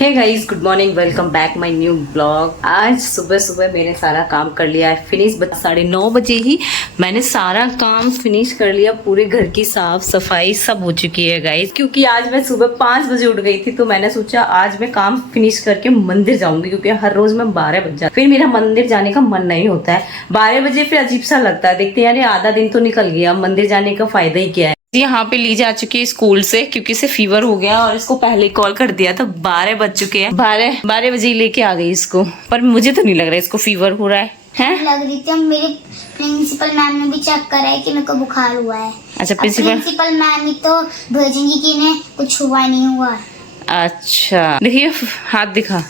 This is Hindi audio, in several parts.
Hey guys, good morning, welcome back my new blog. आज सुबह सुबह मैंने सारा काम कर लिया है फिनिश। 9:30 बजे ही मैंने सारा काम फिनिश कर लिया। पूरे घर की साफ सफाई सब हो चुकी है गाइस। क्योंकि आज मैं सुबह 5 बजे उठ गई थी, तो मैंने सोचा आज मैं काम फिनिश करके मंदिर जाऊंगी, क्योंकि हर रोज मैं 12 बज जाती, फिर मेरा मंदिर जाने का मन नहीं होता है। 12 बजे फिर अजीब सा लगता है, देखते यार आधा दिन तो निकल गया, मंदिर जाने का फायदा ही क्या है। यहाँ पे ली जा चुकी है स्कूल से, क्योंकि इसे फीवर हो गया और इसको पहले कॉल कर दिया था। 12 बज चुके हैं, 12 बजे ही लेके आ गई इसको। पर मुझे तो नहीं लग रहा है इसको फीवर हो रहा है, हैं? लग रही थी। मेरे प्रिंसिपल मैम ने भी चेक करा है कि मेरे को बुखार हुआ है। अच्छा, प्रिंसिपल मैम ही तो भेजेंगी कि इन्हें कुछ हुआ नहीं हुआ। अच्छा देखिए, हाथ दिखा,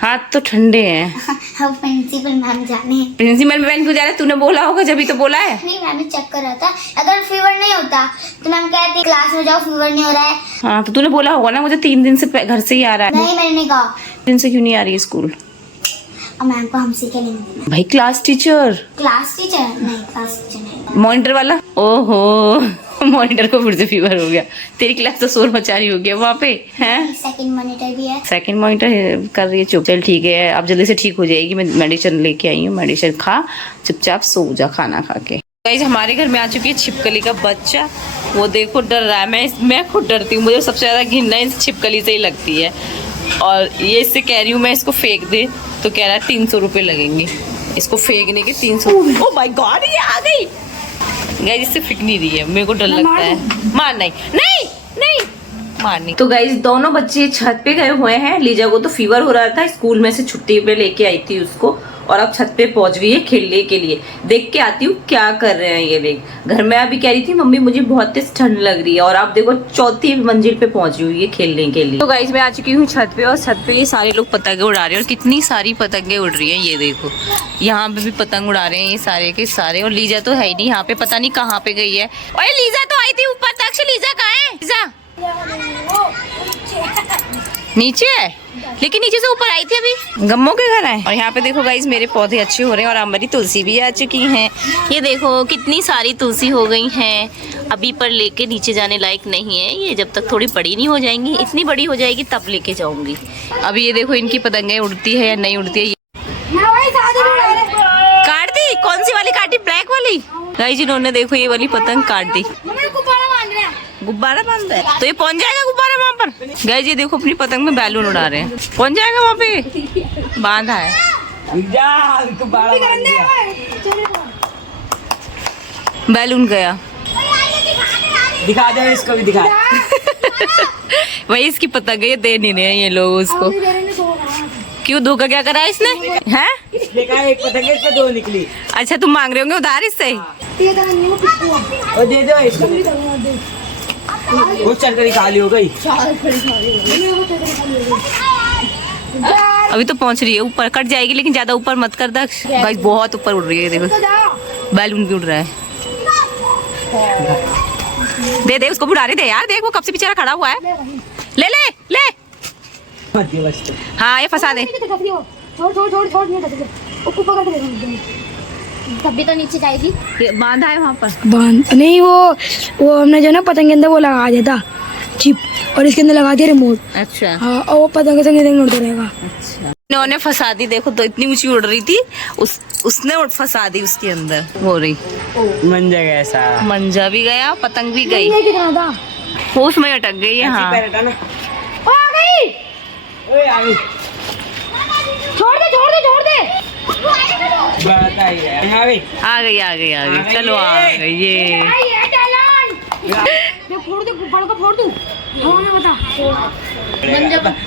हाथ तो ठंडे हैं। प्रिंसिपल मैम जाने। प्रिंसिपल मैम को जाने, तूने बोला होगा जब ही तो बोला है। नहीं, मैम ने चेक करा था। अगर फीवर नहीं होता तो मैम कहती क्लास में जाओ, फीवर नहीं हो रहा है। हाँ तो तूने बोला होगा ना, मुझे 3 दिन से घर से ही आ रहा है। नहीं, मैंने नहीं कहा। दिन से क्यों नहीं आ रही है स्कूल? और मैम को हमसे क्या लेना देना? भाई क्लास टीचर नहीं, क्लास टीचर नहीं। मॉनिटर वाला। ओहो, मॉनिटर को फिर से फीवर हो गया। तेरी क्लास तो शोर मचा रही होगी वहाँ पे, हैं? सेकंड मॉनिटर भी है। सेकंड मॉनिटर कर रही है। चुप, चल ठीक है, अब जल्दी से ठीक हो जाएगी। मैं मेडिसिन लेके आई हूँ, मेडिसिन खा, चुपचाप सो जा खाना खा के। गाइस, हमारे घर में आ चुकी है छिपकली का बच्चा। वो देखो डर रहा है। मैं खुद डरती हूँ, मुझे सबसे ज्यादा घिनना इस छिपकली से ही लगती है। और ये इससे कह रही हूँ मैं इसको फेंक दे, तो कह रहा है 300 रुपये लगेंगे इसको फेंकने के। 300। ओह माय गॉड, ये आ गई। गाइस, इससे फिक नहीं रही है, मेरे को डर लगता है। मार नहीं नहीं नहीं मारनी। तो गाइस, दोनों बच्चे छत पे गए हुए हैं। लीजा को तो फीवर हो रहा था, स्कूल में से छुट्टी पे लेके आई थी उसको, और अब छत पे पहुंच गई है खेलने के लिए। देख के आती हूँ क्या कर रहे हैं ये देख। घर में अभी कह रही थी मम्मी मुझे बहुत तेज ठंड लग रही है, और आप देखो 4थी मंजिल पे पहुंची हुई है खेलने के लिए। तो गाइस, मैं आ चुकी हूँ छत पे, और छत पे ये सारे लोग पतंगे उड़ा रहे हैं, और कितनी सारी पतंगे उड़ रही है। ये देखो, यहाँ पे भी पतंग उड़ा रहे हैं ये सारे के सारे। और लीजा तो है ही नहीं यहाँ पे, पता नहीं कहाँ पे गई है। और लीजा तो आई थी ऊपर तक से, लीजा कहाँ है? लीजा नीचे है, लेकिन नीचे से ऊपर आई थी अभी, गम्मो के घर आए। और यहाँ पे देखो गाइस, मेरे पौधे अच्छे हो रहे हैं, और हमारी तुलसी भी आ चुकी है। ये देखो कितनी सारी तुलसी हो गई हैं। अभी पर लेके नीचे जाने लायक नहीं है ये, जब तक थोड़ी बड़ी नहीं हो जाएंगी। इतनी बड़ी हो जाएगी तब लेके जाऊंगी। अभी ये देखो इनकी पतंगें उड़ती है या नहीं उड़ती है। काट दी? कौन सी वाली काटी? ब्लैक वाली। गाइस, जिन्होंने देखो ये वाली पतंग काट दी। गुब्बारा बांध है, तो ये पहुंच जाएगा गुब्बारा वहाँ पर। गाइस, ये देखो अपनी पतंग में बैलून उड़ा रहे हैं। पहुंच जाएगा वहाँ पे, बांधा है। बैलून गया, दिखा दे इसको भी, दिखा। वही इसकी पतंग है, ये दे नहीं रहे ये लोग उसको। क्यों, धोखा क्या करा इसने? हैं? एक पतंग इसमें 2 निकली। अच्छा, तुम मांग रहे होंगे उधार इससे? और दे दो इसको। वो चरकरी खाली हो गई। अभी तो पहुंच रही है ऊपर, कट जाएगी, लेकिन ज्यादा ऊपर मत कर दक्ष। गाइस, बहुत ऊपर उड़ रही है, देखो बैलून भी उड़ रहा है। दे दे उसको, बुढ़ा दे यार, देख वो कब से बेचारा खड़ा हुआ है। ले ले ले, हाँ ये फंसा दे। तभी तो नीचे जाएगी। बांधा है वहाँ पर। बांध नहीं, वो हमने जो ना पतंग के अंदर वो लगा दिया था चिप, और इसके अंदर लगा दिया रिमोट। अच्छा हाँ, और वो पतंग उड़ता रहेगा। अच्छा, इन्होंने फंसा दी। देखो तो इतनी ऊंची उड़ रही थी, उसने फंसा दी उसके अंदर। हो रही मंजा गया ऐसा, मंजा भी गया, पतंग भी गई, वो उसमें अटक गई है। हाँ छोड़ दे। आ गई। चलो आ गई ये।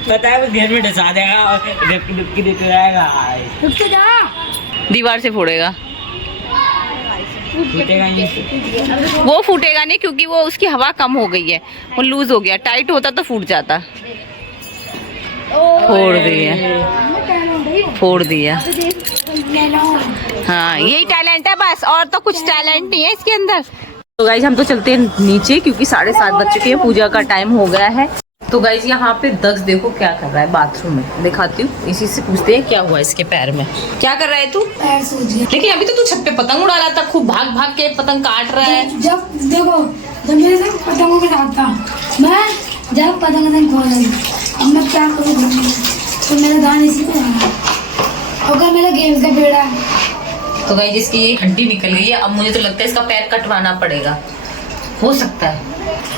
पता है वो घर में डसा देगा और डुबकी देते जाएगा। दीवार से फोड़ेगा। फूटेगा नहीं, वो फूटेगा नहीं, क्योंकि वो उसकी हवा कम हो गई है, वो लूज हो गया। टाइट होता तो फूट जाता। फोड़ दिया। हाँ, यही टैलेंट है बस, और तो कुछ टैलेंट नहीं है इसके अंदर। तो गाइज, हम तो चलते हैं नीचे, क्योंकि 7:30 बज चुके हैं, पूजा का टाइम हो गया है। तो गाइज, यहाँ पे दक्ष देखो क्या कर रहा है बाथरूम में, दिखाती हूँ। इसी से पूछते हैं क्या हुआ इसके पैर में। क्या कर रहा है तू? पैर सूज गया। लेकिन अभी तो तू छत पे पतंग उड़ा रहा था, खूब भाग भाग के पतंग काट रहा है। जब मेरे से पतंगों के साथ था, मैं जब पतंग खो गई अब मैं क्या करूँ घर में? तो मेरा ध्यान इसी पे है। अगर मेरा गेम्स का बेड़ा है। तो गाइस इसकी ये हड्डी निकल गई है, अब मुझे तो लगता है इसका पैर कटवाना पड़ेगा, हो सकता है।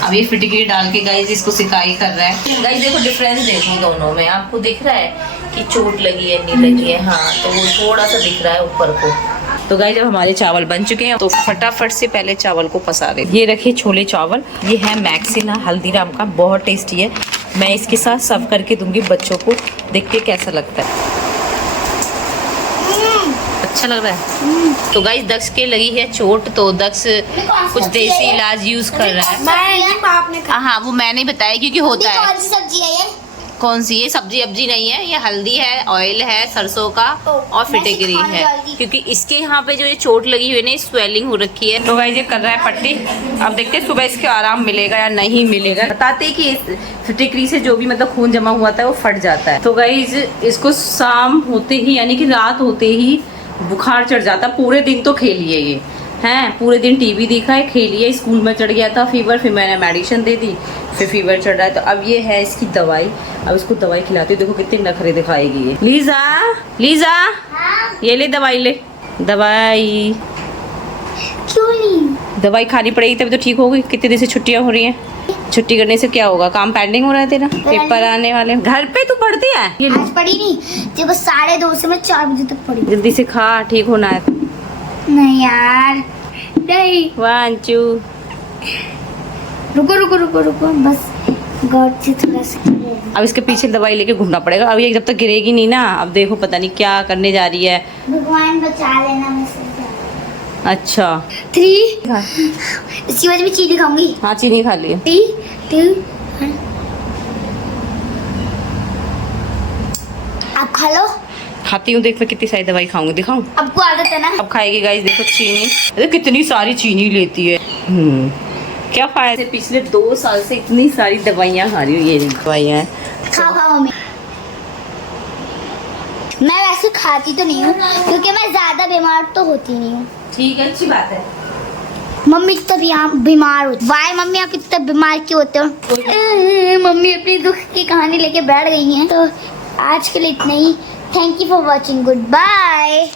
अब ये फिटकरी डाल के गाइस इसको सिकाई कर रहा है। गाइस देखो डिफरेंस देखो दोनों में, आपको दिख रहा है कि चोट लगी है नहीं लगी है? हाँ, तो वो थोड़ा सा दिख रहा है ऊपर को। तो गाइस जब हमारे चावल बन चुके हैं तो फटाफट से पहले चावल को पसा दे। ये रखे छोले चावल, ये है मैक्सिना हल्दीराम का, बहुत टेस्टी है। मैं इसके साथ सर्व करके दूंगी बच्चों को, देखते कैसा लगता है। अच्छा लग रहा है। तो गाइस दक्ष के लगी है चोट, तो दक्ष कुछ देसी इलाज यूज कर रहा है। आपने हाँ वो मैंने बताया क्योंकि होता है। कौन सी सब्जी है ये? कौन सी? ये सब्जी अब्जी नहीं है, ये हल्दी है, ऑयल है सरसों का और फिटेगिरी है, क्योंकि इसके यहाँ पे जो ये चोट लगी हुई है ना, स्वेलिंग हो रखी है। तो गाइस ये कर रहा है पट्टी। अब देखते हैं सुबह इसके आराम मिलेगा या नहीं मिलेगा। बताते हैं कि इस फिटेगिरी से जो भी मतलब खून जमा हुआ था वो फट जाता है। तो गाइस इसको शाम होते ही यानी कि रात होते ही बुखार चढ़ जाता। पूरे दिन तो खेलिए ये हैं, पूरे दिन टीवी देखा है, खेली है, स्कूल में चढ़ गया था फीवर, फिर मैंने मेडिसिन दे दी, फिर फीवर चढ़ रहा है। तो अब ये है इसकी दवाई, अब इसको दवाई खिलाती हूँ। देखो कितने नखरे दिखाएगी ये। लीजा लीजा ये ले दवाई, ले दवाई। क्यों नहीं? दवाई खानी पड़ेगी तभी तो ठीक होगी। कितने दिन से छुट्टियाँ हो रही हैं, छुट्टी करने से क्या होगा? काम पेंडिंग हो रहा है तेरा, पेपर आने वाले। घर पे तू पढ़ती है? आज पढ़ी नहीं, जब 2:30 से मैं 4 बजे तक पढ़ी। जल्दी से खा, ठीक होना है। नहीं यार, नहीं। 1 2 रुको रुको रुको रुको, बस गॉड से थोड़ा सा। अब इसके पीछे दवाई लेके घूमना पड़ेगा। अब ये जब तक गिरेगी नहीं ना, अब देखो पता नहीं क्या करने जा रही है। भगवान बचा लेना मुझसे। अच्छा 3 इसकी वजह में चीनी खाऊंगी। हाँ चीनी खा ली। 3 2 1 आप खा लो। खाती हूँ, देख मैं कितनी सारी दवाई खाऊंगी, दिखाऊं? आपको आदत है ना। अब खाएगी गाइस, देखो चीनी, अरे कितनी सारी चीनी लेती है। क्या फायदा? पिछले 2 साल से इतनी सारी दवाइयाँ खा रही हूँ। ये दवाइयाँ हैं, खाओ खाओ। मैं वैसे खाती तो नहीं हूँ क्योंकि मैं ज्यादा बीमार तो होती नहीं हूँ। ठीक है, अच्छी बात है। मम्मी तब बीमार होती। वाई मम्मी आप इतना बीमार क्यों होते हो? मम्मी अपनी दुख की कहानी लेके बैठ गई हैं। तो आज के लिए इतना ही। Thank you for watching, good bye.